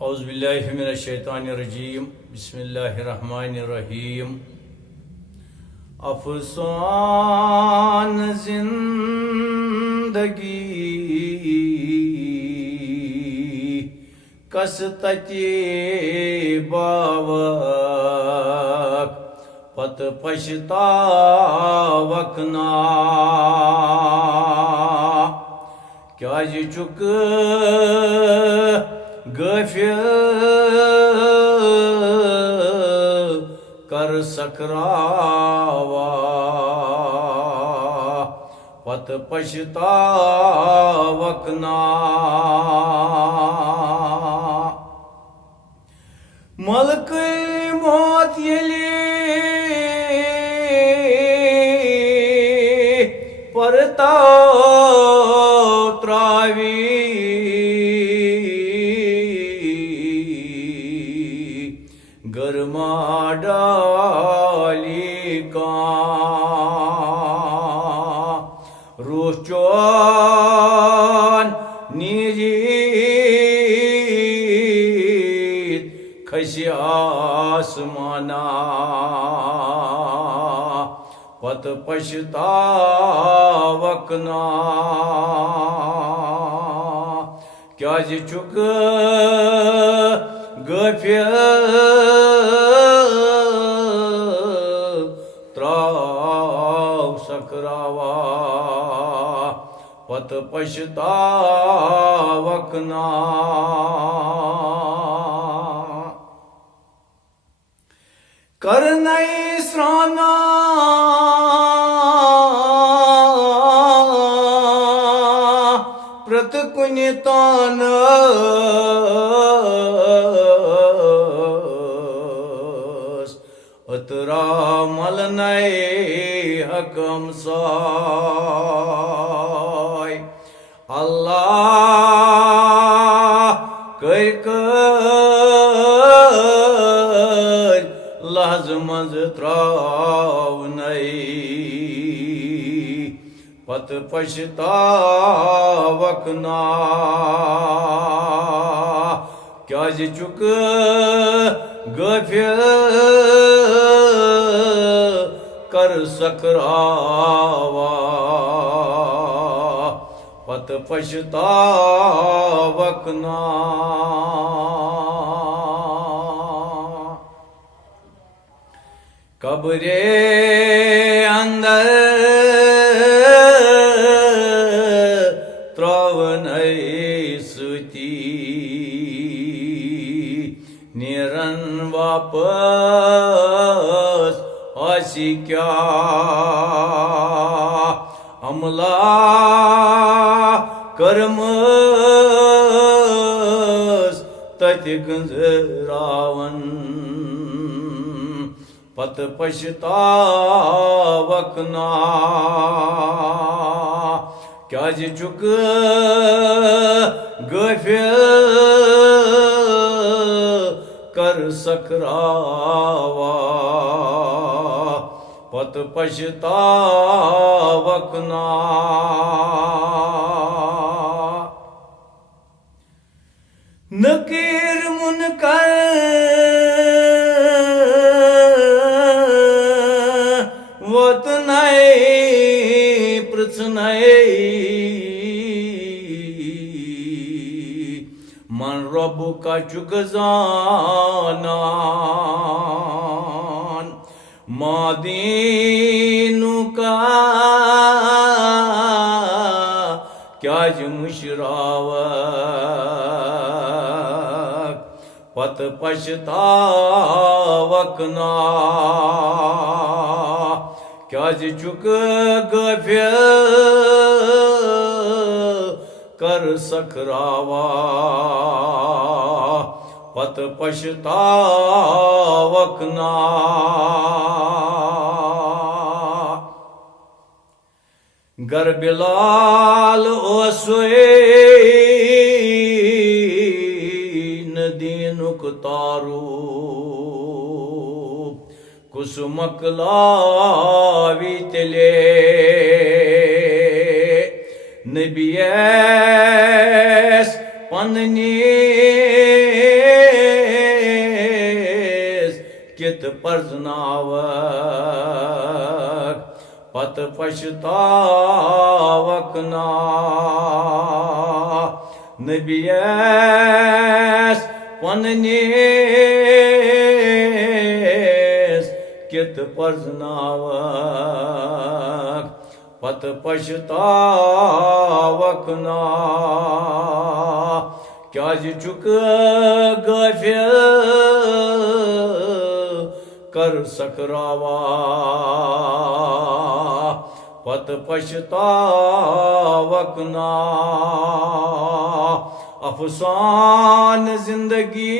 औज़ुबिल्लाहिमिनश्शैतानिर्रजीम बिस्मिल्लाहिर्रहमानिर्रहीम। अफ़सान ज़िंदगी कस तचे बावक पत पछतावक ना क्या चुक गफिल कर सकरावा पत पछतावक ना मलक मौत यली परता त्रावी गरमा डाली का रोचन निजीत खसी आसमाना पत पछतावक ना क्या चुक गफिल त्राव सकरावा पत पछतावक ना करनई स्राना प्रत कुनितान अतरा मलनय हकम साय अल्लाह कर लहज मज त्रावनई पत पछतावक ना क्या चुक गफिल कर सकरावा पत पछतावक ना कब्रे अंदर त्रावनई सुती निरन वापस आसी क्या अमला कर्मस तथ गंजरावन पत पछतावक ना क्या चुक गफिल कर सकरावा पत पछतावक ना नकीर मुनकर वत नहीं पृथ्वी मन रब का चुक जानान मादीनु का क्या मुशरावक पत पछतावक ना क्या चुक गफिल कर सकरावा पत पछतावक ना गर बिलाल ओसोए नदीनुक तारू कुसुमक लावी तले नबियस पन्नी परजनावक पत पछतावक ना नबियस पन्नीस कित परजनावक पत पछतावक ना क्याज चुक गफिल कर सकरावा पत पछतावक ना अफसान जिंदगी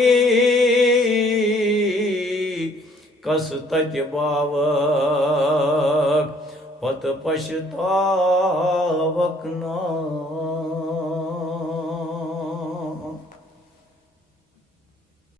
कस तत बावक पत पछतावक ना।